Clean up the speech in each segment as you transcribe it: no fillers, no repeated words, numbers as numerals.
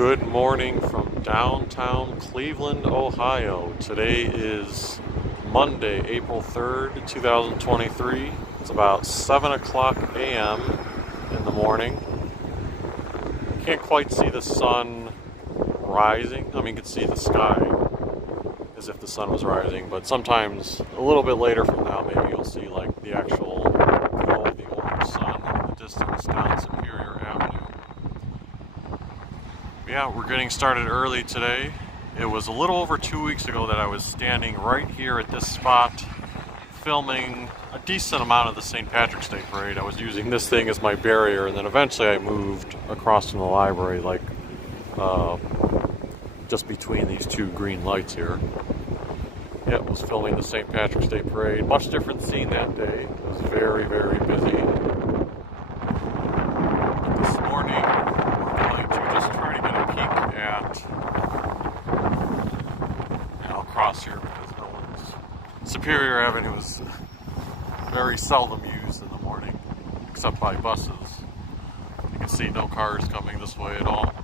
Good morning from downtown Cleveland, Ohio. Today is Monday, April 3rd, 2023. It's about 7 o'clock a.m. in the morning. Can't quite see the sun rising. I mean, you can see the sky as if the sun was rising, but sometimes a little bit later from now, maybe you'll see like the actual glow of the orange sun in the distance down Superior Avenue. Yeah, we're getting started early today. It was a little over 2 weeks ago that I was standing right here at this spot filming a decent amount of the St. Patrick's Day parade. I was using this thing as my barrier, and then eventually I moved across from the library, like just between these two green lights here. Yeah, I was filming the St. Patrick's Day parade. Much different scene that day. It was very, very busy. But this morning, just try to get a peek at, and I'll cross here because no one's, Superior Avenue is very seldom used in the morning, except by buses. You can see no cars coming this way at all.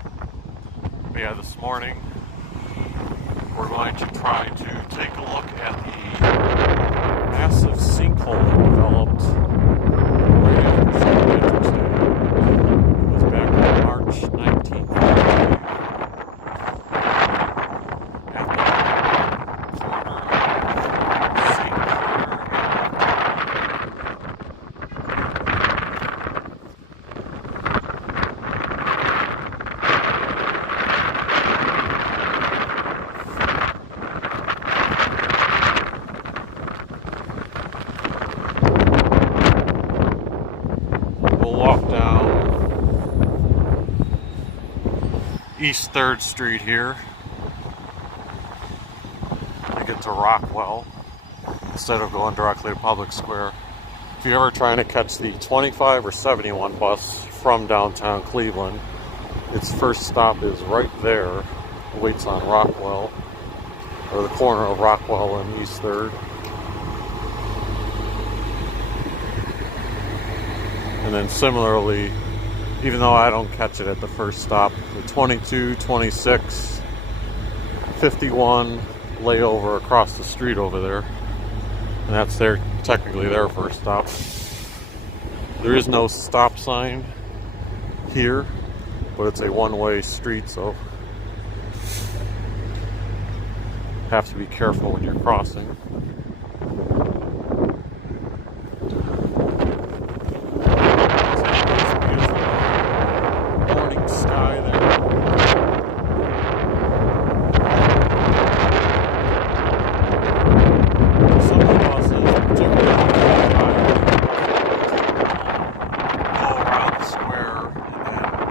But yeah, this morning, we're going to try to take a look at the massive sinkhole that developed right after St. Patrick's Day. It was back on March 19th. At the corner of Sinkhole. We'll walk down East 3rd Street here to get to Rockwell instead of going directly to Public Square. If you're ever trying to catch the 25 or 71 bus from downtown Cleveland, its first stop is right there. It waits on Rockwell, or the corner of Rockwell and East 3rd. And then similarly, even though I don't catch it at the first stop, the 22, 26, 51 layover across the street over there. And that's technically their first stop. There is no stop sign here, but it's a one-way street, so have to be careful when you're crossing.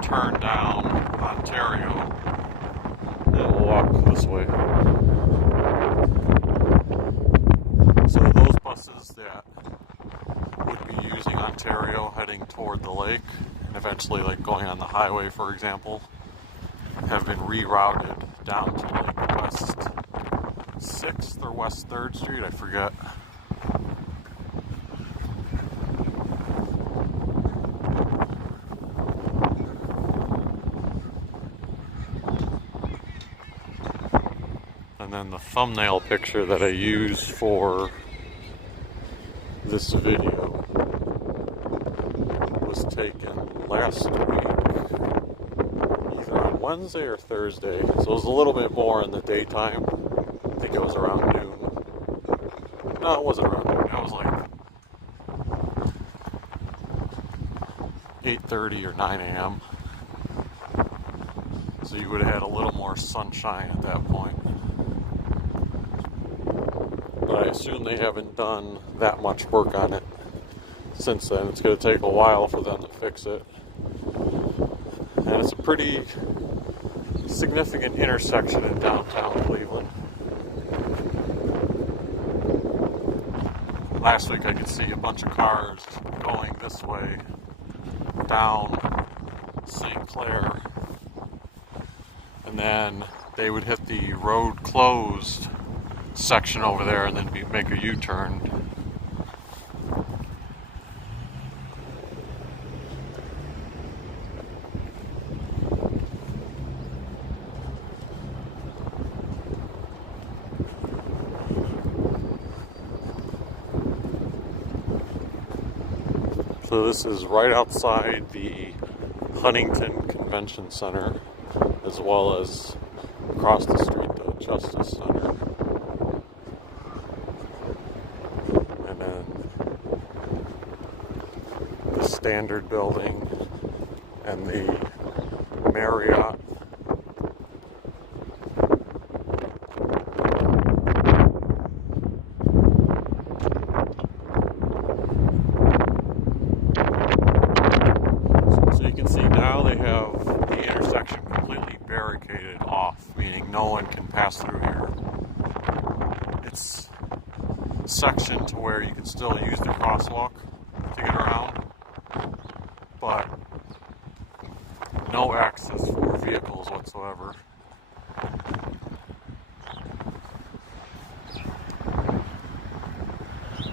Turn down Ontario, and we'll walk this way. So those buses that would be using Ontario heading toward the lake, and eventually like going on the highway, for example, have been rerouted down to like West 6th or West 3rd Street, I forget. And then the thumbnail picture that I used for this video was taken last week, either on Wednesday or Thursday. So it was a little bit more in the daytime. I think it was around noon. No, it wasn't around noon. It was like 8:30 or 9 a.m. So you would have had a little more sunshine at that point. But I assume they haven't done that much work on it since then. It's going to take a while for them to fix it. And it's a pretty significant intersection in downtown Cleveland. Last week I could see a bunch of cars going this way down St. Clair. And then they would hit the road closed section over there and then make a U-turn. So this is right outside the Huntington Convention Center, as well as across the street, the Justice Center. And then the Standard Building and the Marriott. So you can see now they have the intersection completely barricaded off, meaning no one can pass through here. It's a section to where you can still use the crosswalk to get around, but no access for vehicles whatsoever.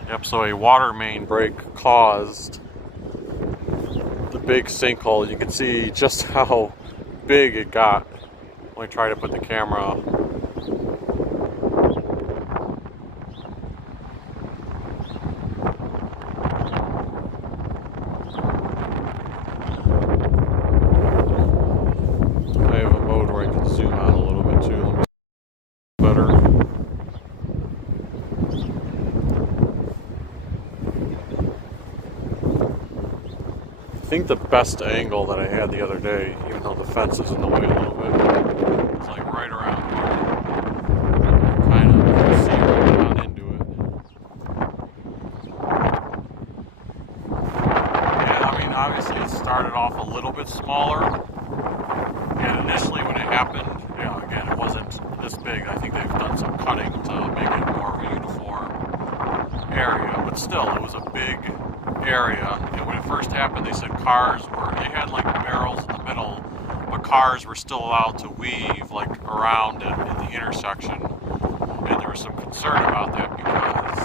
Yep, so a water main break caused the big sinkhole. You can see just how big it got when I try to put the camera. I have a mode where I can zoom out a little bit too. Let me see better. I think the best angle that I had the other day, even though the fence is in the way a little bit, it's like right around here. Kind of see right down into it. Yeah, I mean, obviously it started off a little bit smaller. And initially when it happened, you know, again, it wasn't this big. I think they've done some cutting to make it more of a uniform area, but still, it was a big area. And when it first happened, they said they had like barrels in the middle, but cars were still allowed to weave like around it in the intersection. And there was some concern about that because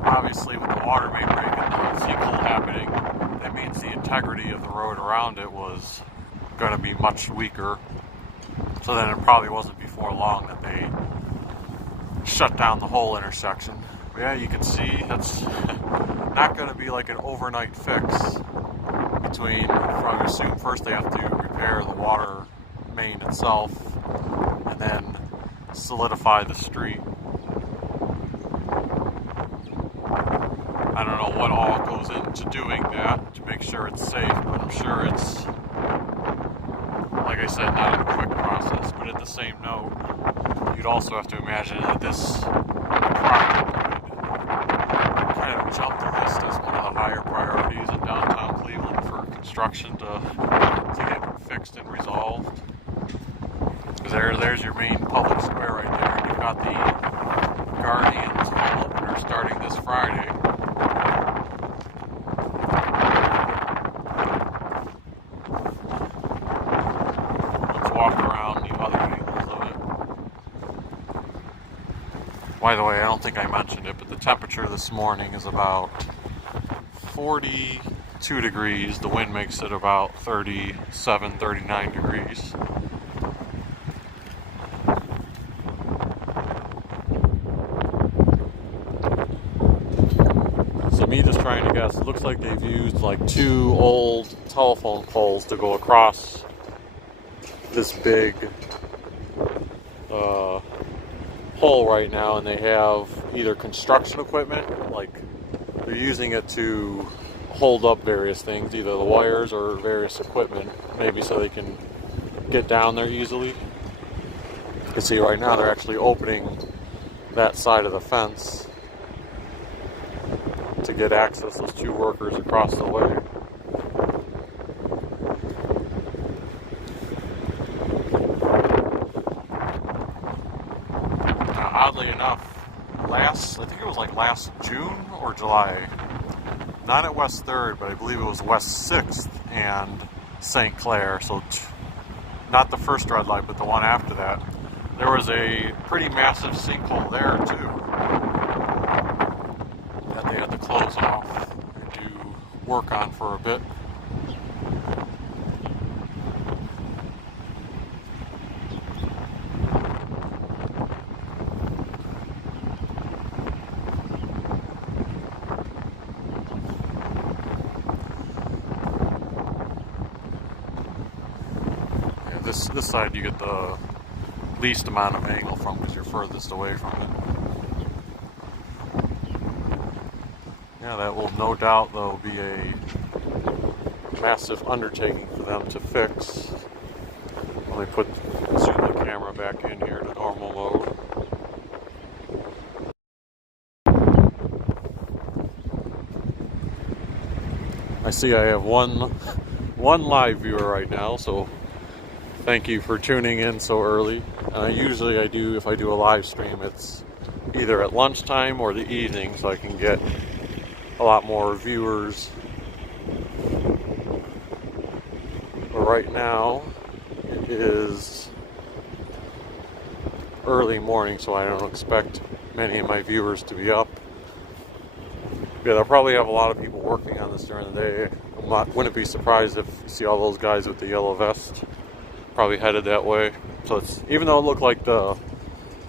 obviously with the water main break and the sinkhole happening, that means the integrity of the road around it was going to be much weaker. So then it probably wasn't before long that they shut down the whole intersection. But yeah, you can see that's not going to be like an overnight fix. I would assume first they have to repair the water main itself and then solidify the street. I don't know what all goes into doing that to make sure it's safe, but I'm sure it's, like I said, not a quick process. But at the same note, you'd also have to imagine that this project would kind of jump the list as one of the higher priorities in downtown Cleveland for construction to get fixed and resolved. There's your main public square right there. You've got the Guardians home opener starting this Friday. Walk around the other angles of it. By the way, I don't think I mentioned it, but the temperature this morning is about 42 degrees. The wind makes it about 37, 39 degrees. So me just trying to guess, it looks like they've used like 2 old telephone poles to go across this big hole right now, and they have either construction equipment, like they're using it to hold up various things, either the wires or various equipment, maybe so they can get down there easily. You can see right now they're actually opening that side of the fence to get access, those 2 workers across the way. Oddly enough, I think it was like last June or July, not at West 3rd, but I believe it was West 6th and St. Clair, so not the first red light, but the one after that. There was a pretty massive sinkhole there too that they had to close off and do work on for a bit. this side you get the least amount of angle from because you're furthest away from it. Yeah, that will no doubt though be a massive undertaking for them to fix. Let me zoom the camera back in here to normal mode. I see I have one live viewer right now, so thank you for tuning in so early. Usually if I do a live stream, it's either at lunchtime or the evening, so I can get a lot more viewers. But right now, it is early morning, so I don't expect many of my viewers to be up. Yeah, they'll probably have a lot of people working on this during the day. Wouldn't be surprised if you see all those guys with the yellow vest probably headed that way. So even though it looked like the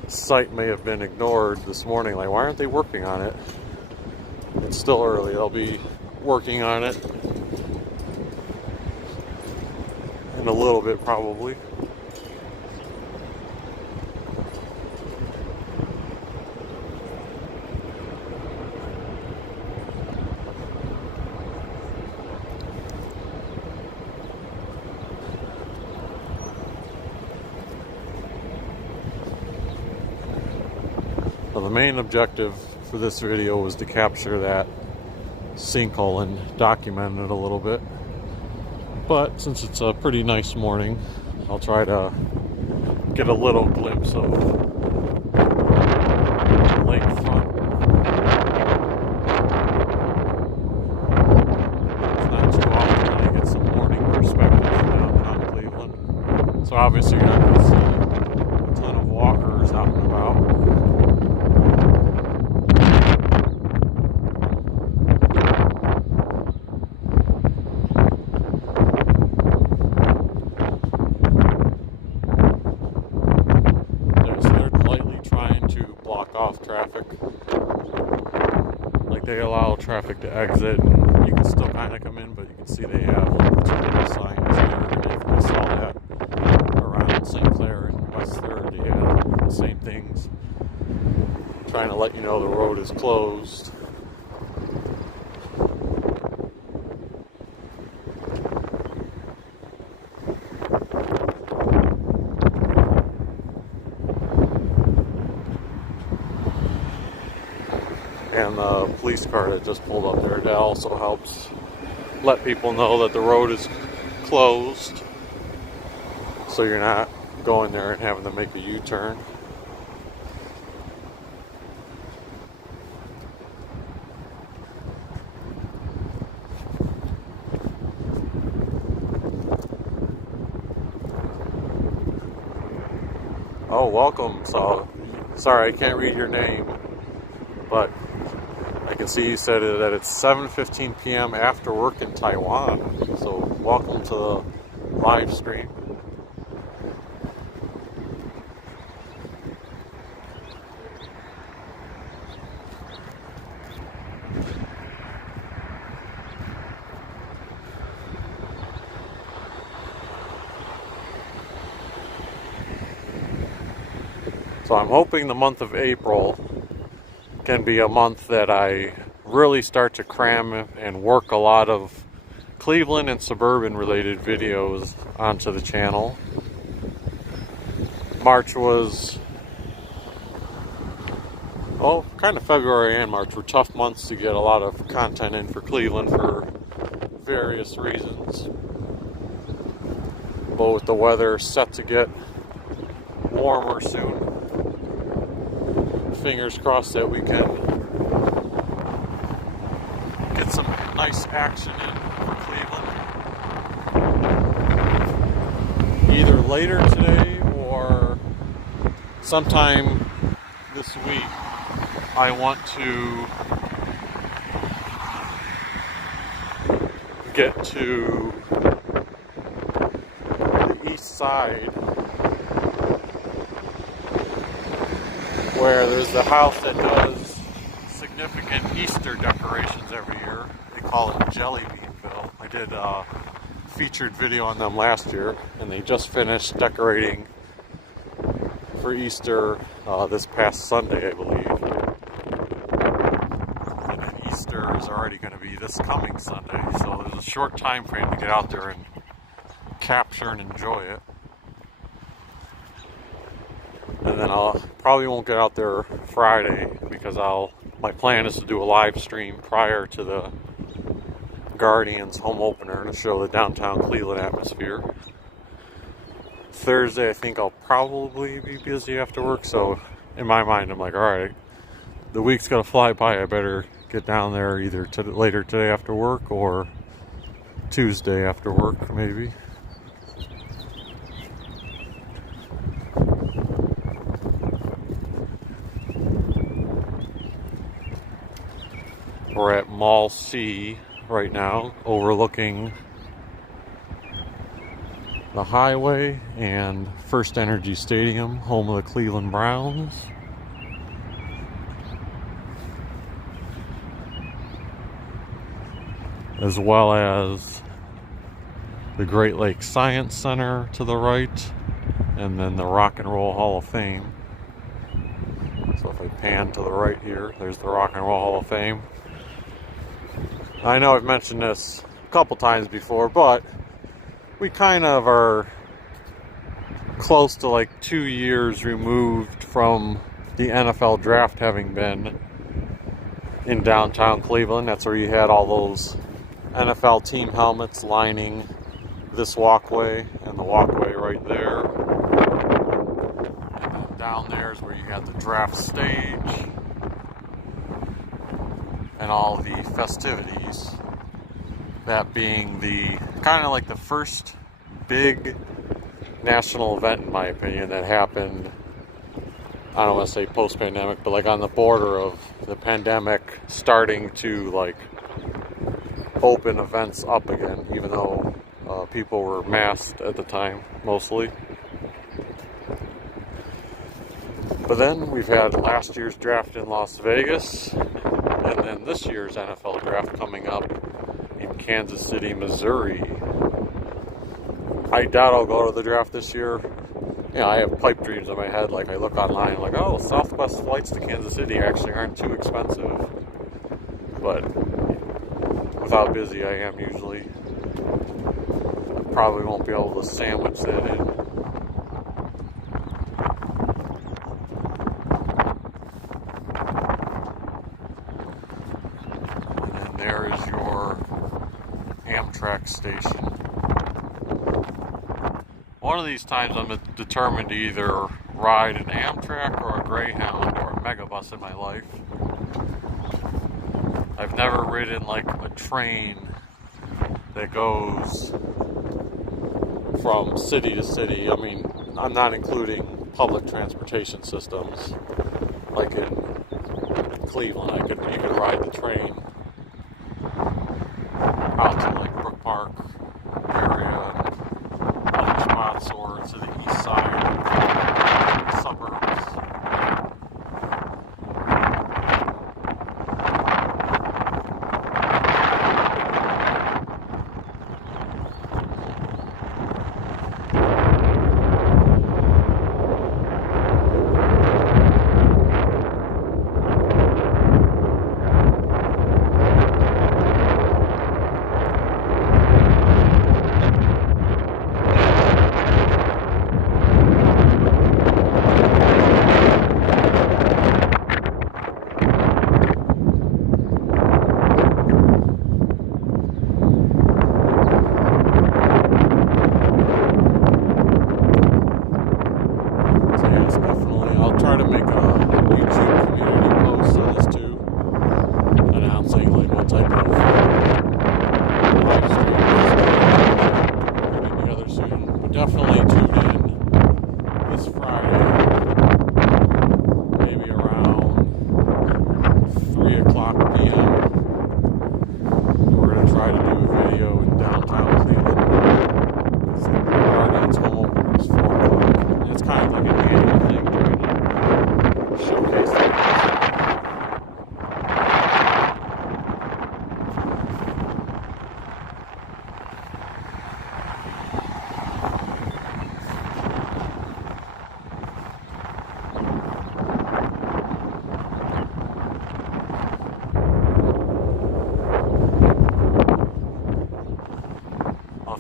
site may have been ignored this morning, like why aren't they working on it? It's still early. They'll be working on it in a little bit probably. Well, the main objective for this video was to capture that sinkhole and document it a little bit. But since it's a pretty nice morning, I'll try to get a little glimpse of the lakefront. It's not too often I get some morning perspective from downtown Cleveland. So obviously you're not going to see a ton of walkers out and about. Traffic, like they allow traffic to exit and you can still kind of come in, but you can see they have two little signs here, and I saw that around Clair and West 3rd. They have the same things trying to let you know the road is closed. And the police car that just pulled up there, that also helps let people know that the road is closed, so you're not going there and having to make a U-turn. Oh, welcome. So, sorry, I can't read your name, but I can see you said that it's 7:15 p.m. after work in Taiwan. So welcome to the live stream. So I'm hoping the month of April can be a month that I really start to cram and work a lot of Cleveland and suburban related videos onto the channel. March was, well, kind of February and March were tough months to get a lot of content in for Cleveland for various reasons. But with the weather set to get warmer soon, fingers crossed that we can get some nice action in for Cleveland. Either later today or sometime this week. I want to get to the east side, where there's the house that does significant Easter decorations every year. They call it Jelly Beanville. I did featured video on them last year, and they just finished decorating for Easter this past Sunday, I believe. And then Easter is already going to be this coming Sunday, so there's a short time frame to get out there and capture and enjoy it. And then I'll probably won't get out there Friday because my plan is to do a live stream prior to the Guardians home opener to show the downtown Cleveland atmosphere. Thursday, I think I'll probably be busy after work, so in my mind, I'm like, all right, the week's gonna fly by. I better get down there either later today after work or Tuesday after work, maybe. We're at Mall C right now, overlooking the highway and First Energy Stadium, home of the Cleveland Browns. As well as the Great Lakes Science Center to the right, and then the Rock and Roll Hall of Fame. So if I pan to the right here, there's the Rock and Roll Hall of Fame. I know I've mentioned this a couple times before, but we kind of are close to like 2 years removed from the NFL draft having been in downtown Cleveland. That's where you had all those NFL team helmets lining this walkway and the walkway right there. And then down there is where you had the draft stage and all the festivities. That being the kind of like the first big national event, in my opinion, that happened, I don't want to say post-pandemic, but like on the border of the pandemic starting to like open events up again, even though people were masked at the time, mostly. But then we've had last year's draft in Las Vegas, and then this year's NFL draft coming up in Kansas City, Missouri. I doubt I'll go to the draft this year. You know, I have pipe dreams in my head. Like, I look online, like, oh, Southwest flights to Kansas City actually aren't too expensive. But with how busy I am usually, I probably won't be able to sandwich that in. There is your Amtrak station. One of these times I'm determined to either ride an Amtrak or a Greyhound or a Megabus in my life. I've never ridden like a train that goes from city to city. I mean, I'm not including public transportation systems. Like in Cleveland, you could ride the train out to like Brook Park area and other spots, or to the east side suburbs.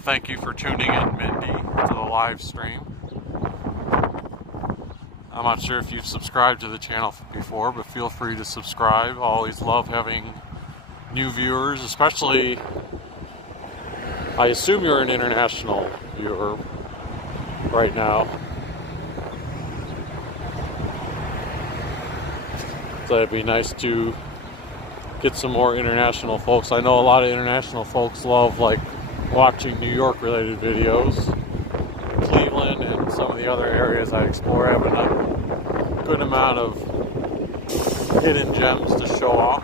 thank you for tuning in, Mindy, to the live stream. I'm not sure if you've subscribed to the channel before, but feel free to subscribe. I always love having new viewers, especially, I assume you're an international viewer right now. So it'd be nice to get some more international folks. I know a lot of international folks love like watching New York related videos. Cleveland and some of the other areas I explore have a good amount of hidden gems to show off.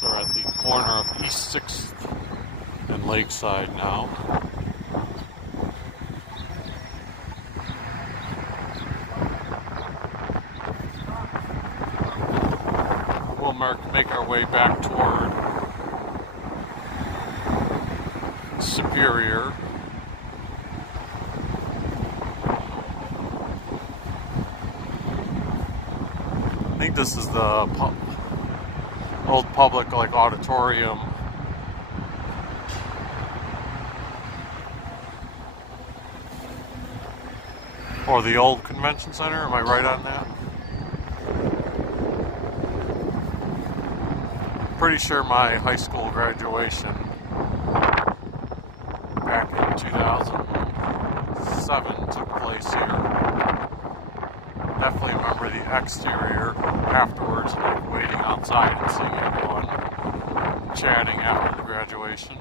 So we're at the corner of East 6th and Lakeside now. We'll make our way back toward Superior. I think this is the old public like auditorium. Or the old convention center, am I right on that? Pretty sure my high school graduation back in 2007 took place here. Definitely remember the exterior afterwards, like waiting outside and seeing everyone chatting after the graduation.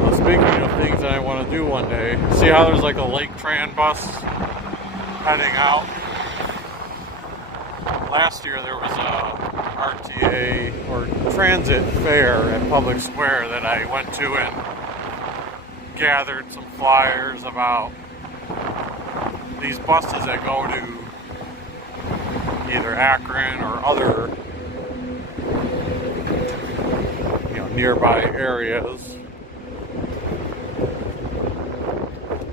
Well, speaking of things that I want to do one day, see how there's like a Lake Tran bus heading out? Last year there was a RTA or transit fair at Public Square that I went to and gathered some flyers about these buses that go to either Akron or other, nearby areas.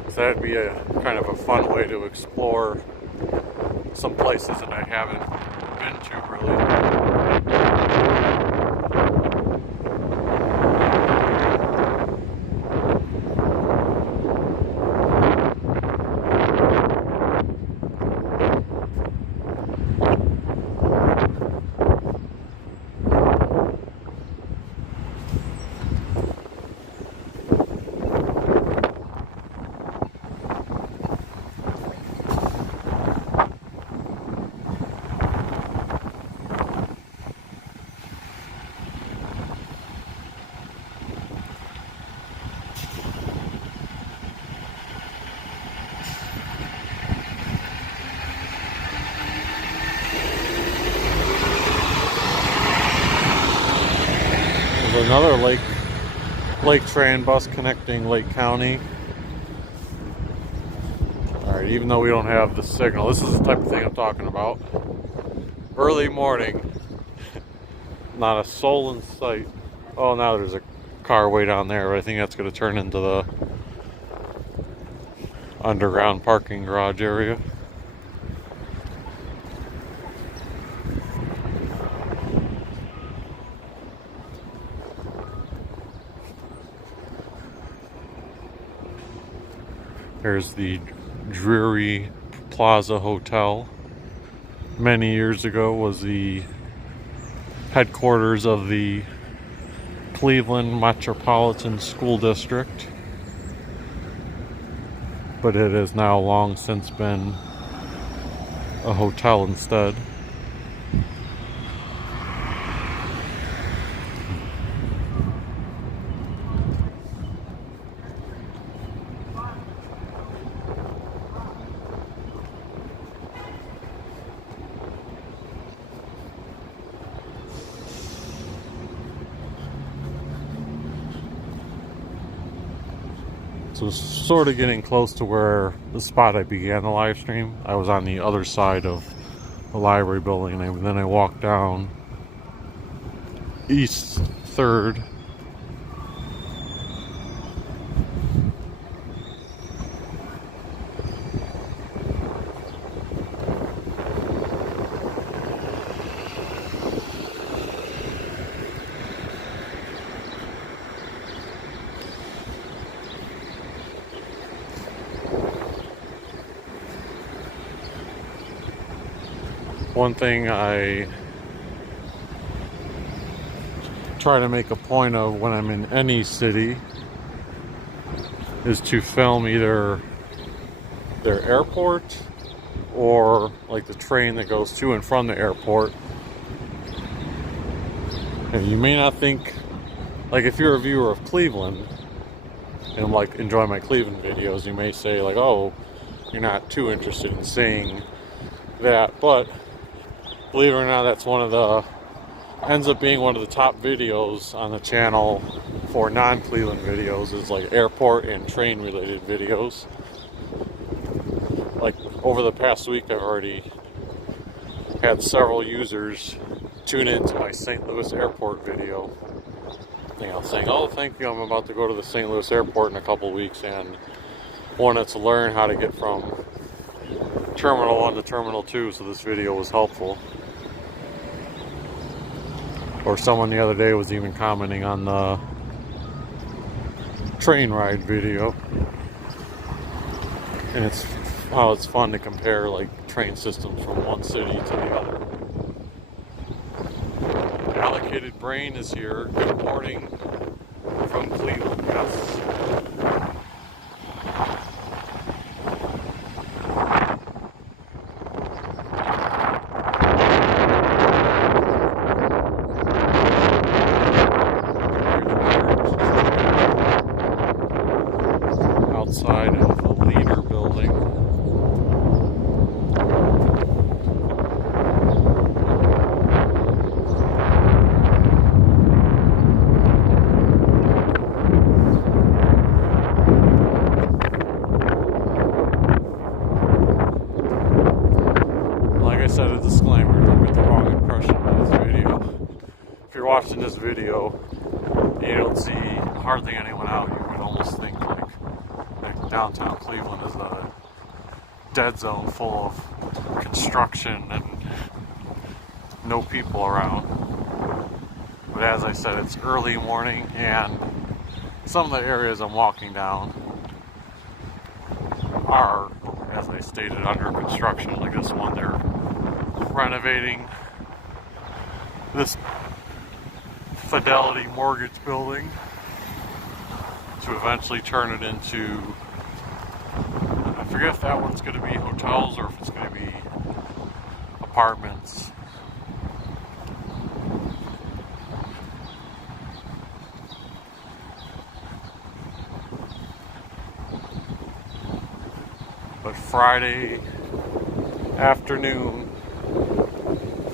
So that'd be a kind of a fun way to explore some places that I haven't been to really. There's another Lake Tran bus connecting Lake County. Alright, even though we don't have the signal, this is the type of thing I'm talking about. Early morning, not a soul in sight. Oh, now there's a car way down there, but I think that's going to turn into the underground parking garage area. There's the Dreary Plaza Hotel. Many years ago was the headquarters of the Cleveland Metropolitan School District, but it has now long since been a hotel instead. So it's sort of getting close to where the spot I began the live stream. I was on the other side of the library building, and then I walked down East 3rd. One thing I try to make a point of when I'm in any city is to film either their airport or like the train that goes to and from the airport. And you may not think, like if you're a viewer of Cleveland and like enjoy my Cleveland videos, you may say like, oh, you're not too interested in seeing that, but believe it or not, that's ends up being one of the top videos on the channel for non-Cleveland videos, is like airport and train related videos. Like over the past week, I've already had several users tune into my St. Louis airport video, saying, oh, thank you, I'm about to go to the St. Louis airport in a couple weeks and wanted to learn how to get from Terminal 1 to Terminal 2, so this video was helpful. Or someone the other day was even commenting on the train ride video. And it's how it's fun to compare like train systems from one city to the other. Allocated Brain is here. Good morning from Cleveland. Yes. Outside of the Leader building. Like I said, a disclaimer, don't get the wrong impression of this video. If you're watching this video and you don't see hardly anyone out, you would almost think like downtown Cleveland is a dead zone full of construction and no people around. But as I said, it's early morning, and some of the areas I'm walking down are, as I stated, under construction. Like this one, they're renovating this Fidelity mortgage building to eventually turn it into, I forget if that one's going to be hotels or if it's going to be apartments. But Friday afternoon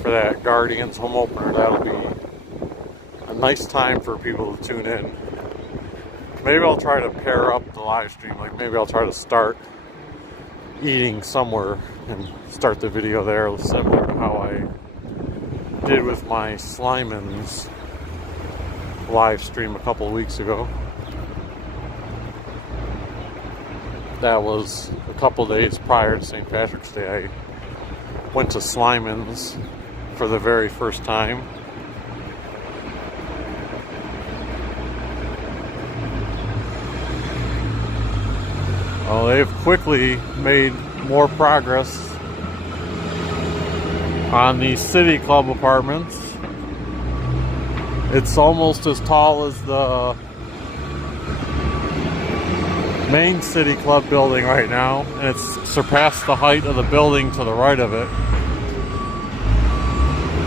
for that Guardians home opener, that'll be a nice time for people to tune in. Maybe I'll try to pair up the live stream. Like maybe I'll try to start eating somewhere and start the video there, similar to how I did with my Slimans live stream a couple of weeks ago. That was a couple days prior to St. Patrick's Day. I went to Slimans for the very first time. Well, they've quickly made more progress on the City Club apartments. It's almost as tall as the main City Club building right now, and it's surpassed the height of the building to the right of it.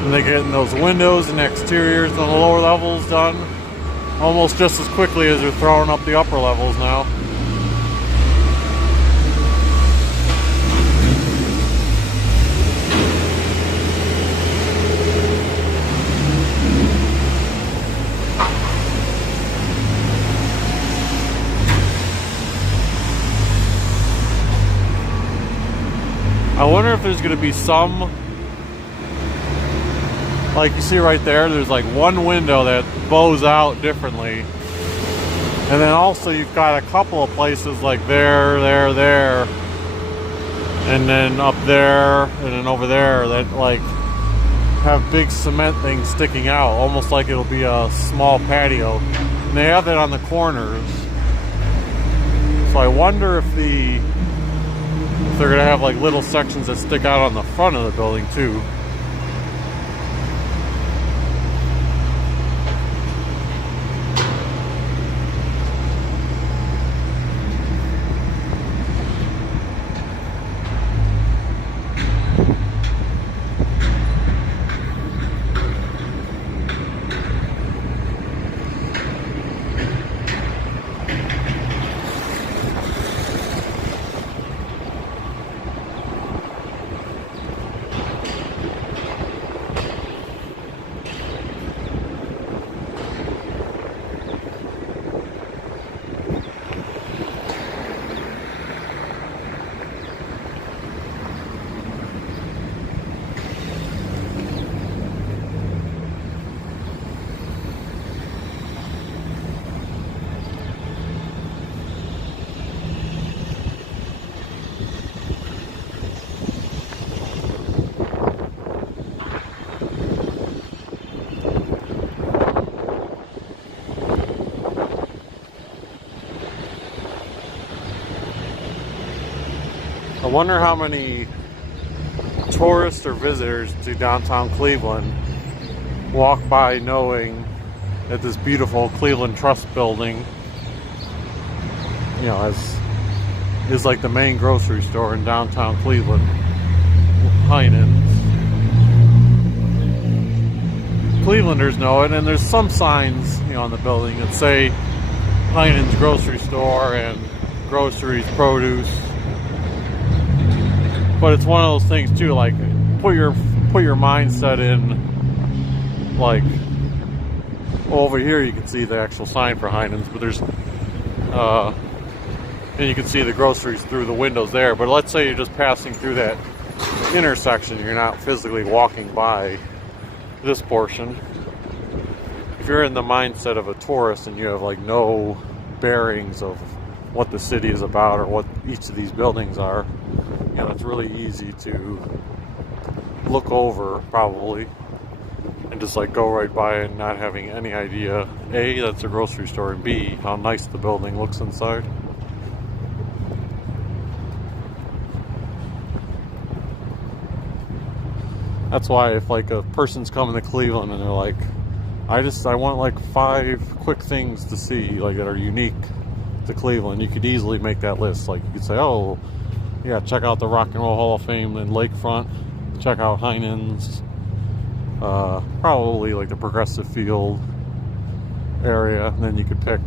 And they're getting those windows and exteriors on the lower levels done almost just as quickly as they're throwing up the upper levels now. there's going to be some, like you see right there, there's like one window that bows out differently. And then also you've got a couple of places like there, and then up there, and then over there that like have big cement things sticking out, almost like it'll be a small patio. And they have that on the corners. So I wonder if they're gonna have like little sections that stick out on the front of the building too. I wonder how many tourists or visitors to downtown Cleveland walk by knowing that this beautiful Cleveland Trust building, you know, is like the main grocery store in downtown Cleveland, Heinen's. Clevelanders know it, and there's some signs, you know, on the building that say Heinen's grocery store and groceries, produce. But it's one of those things too, like put your mindset in, like over here you can see the actual sign for Heinen's, but there's and you can see the groceries through the windows there. But let's say you're just passing through that intersection, you're not physically walking by this portion. If you're in the mindset of a tourist and you have like no bearings of what the city is about or what each of these buildings are, you know, it's really easy to look over probably and just like go right by and not having any idea, A, that's a grocery store, and B, how nice the building looks inside. That's why if like a person's coming to Cleveland and they're like, I want like 5 quick things to see like that are unique to Cleveland, you could easily make that list. Like you could say, oh yeah, check out the Rock and Roll Hall of Fame in Lakefront, check out Heinen's, probably like the Progressive Field area, and then you could pick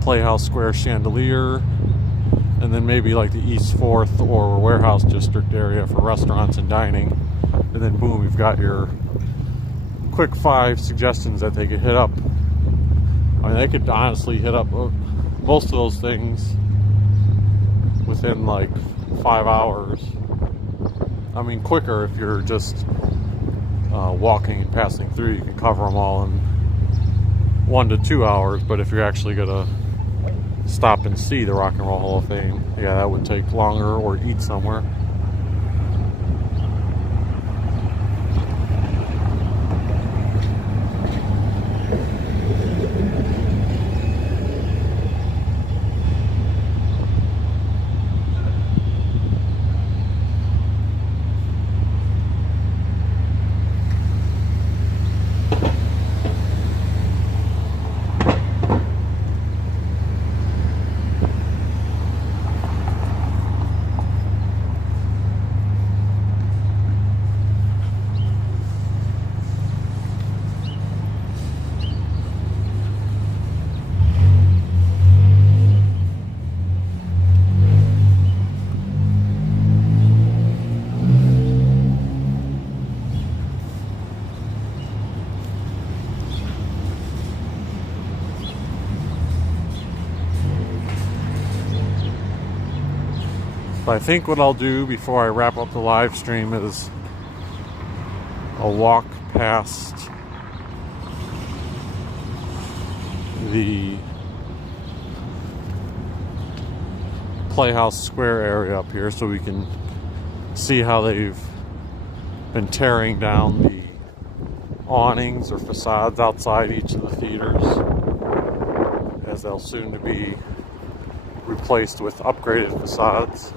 Playhouse Square Chandelier, and then maybe like the East 4th or Warehouse District area for restaurants and dining, and then boom, you've got your quick 5 suggestions that they could hit up. I mean, they could honestly hit up most of those things within like 5 hours. I mean, quicker if you're just walking and passing through, you can cover them all in 1 to 2 hours. But if you're actually gonna stop and see the Rock and Roll Hall of Fame, yeah, that would take longer, or eat somewhere. But I think what I'll do before I wrap up the live stream is I'll walk past the Playhouse Square area up here so we can see how they've been tearing down the awnings or facades outside each of the theaters, as they'll soon to be replaced with upgraded facades.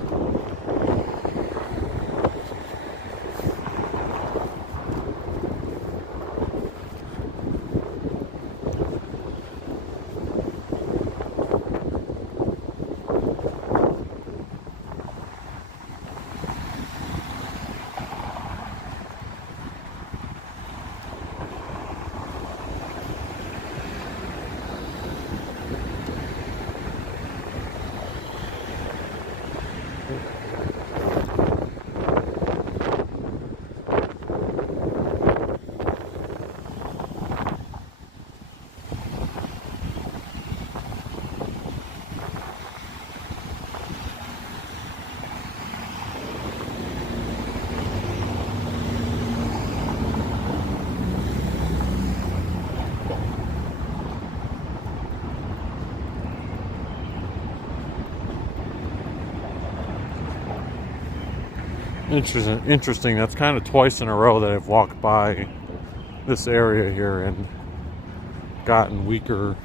Interesting. That's kind of twice in a row that I've walked by this area here and gotten weaker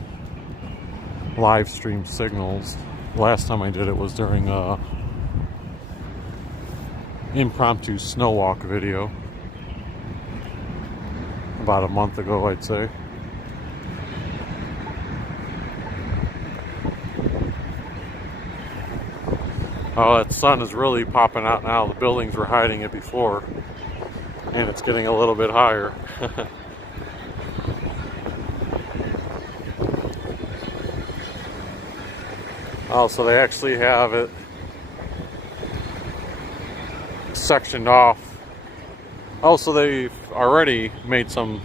live stream signals. Last time I did it was during a impromptu snow walk video about a month ago, I'd say. Oh, that sun is really popping out now. The buildings were hiding it before, and it's getting a little bit higher. Oh, so they actually have it sectioned off. Oh, so they've already made some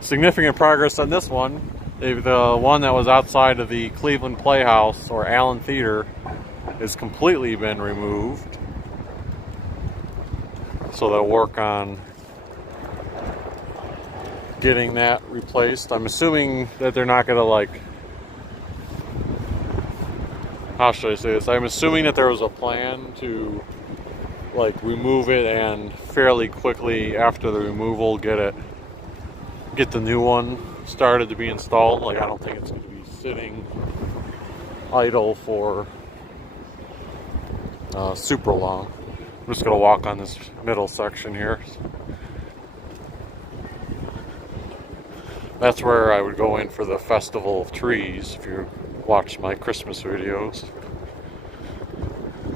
significant progress on this one. The one that was outside of the Cleveland Playhouse or Allen Theater has completely been removed. So they'll work on getting that replaced. I'm assuming that they're not going to, how should I say this? I'm assuming that there was a plan to remove it and fairly quickly after the removal get the new one started to be installed. I don't think it's going to be sitting idle for super long. I'm just going to walk on this middle section here. That's where I would go in for the Festival of Trees if you watch my Christmas videos.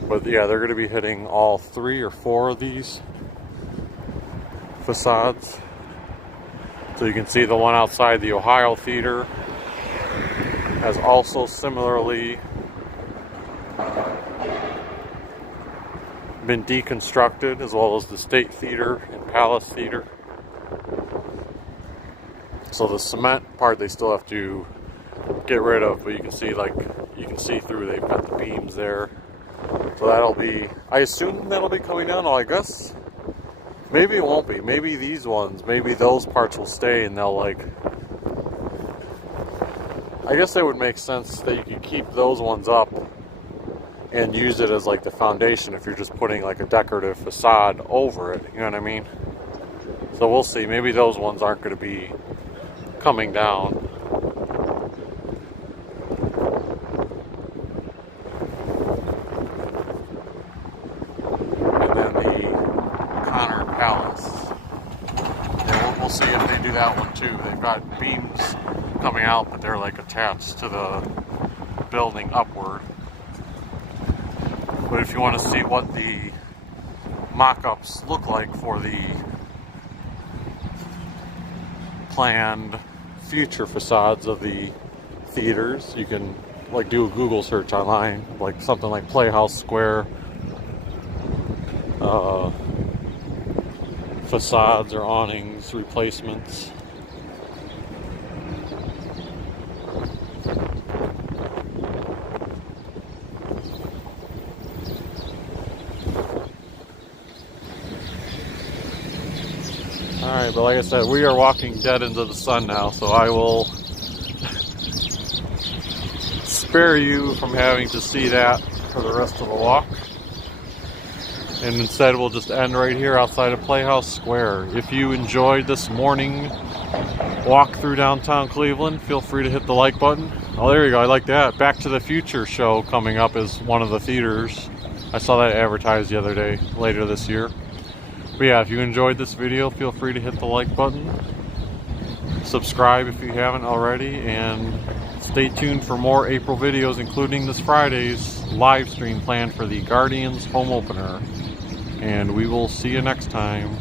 But yeah, they're going to be hitting all 3 or 4 of these facades. So you can see the one outside the Ohio Theater has also similarly been deconstructed, as well as the State Theater and Palace Theater. So the cement part they still have to get rid of, but you can see through. They've got the beams there. So that'll be, I assume that'll be coming down. I guess maybe it won't be. Maybe these ones, maybe those parts will stay and they'll I guess it would make sense that you could keep those ones up and use it as the foundation if you're just putting a decorative facade over it. You know what I mean? So we'll see. Maybe those ones aren't going to be coming down. We'll see if they do that one too. They've got beams coming out, but they're attached to the building upward. But if you want to see what the mock-ups look like for the planned future facades of the theaters, you can do a Google search online, something like Playhouse Square facades or awnings replacements. Alright, but like I said, we are walking dead into the sun now, so I will spare you from having to see that for the rest of the walk. And instead we'll just end right here outside of Playhouse Square. If you enjoyed this morning walk through downtown Cleveland, feel free to hit the like button. Oh, there you go, I like that. Back to the Future show coming up is one of the theaters. I saw that advertised the other day, later this year. But yeah, if you enjoyed this video, feel free to hit the like button. Subscribe if you haven't already, and stay tuned for more April videos, including this Friday's live stream planned for the Guardians home opener. And we will see you next time.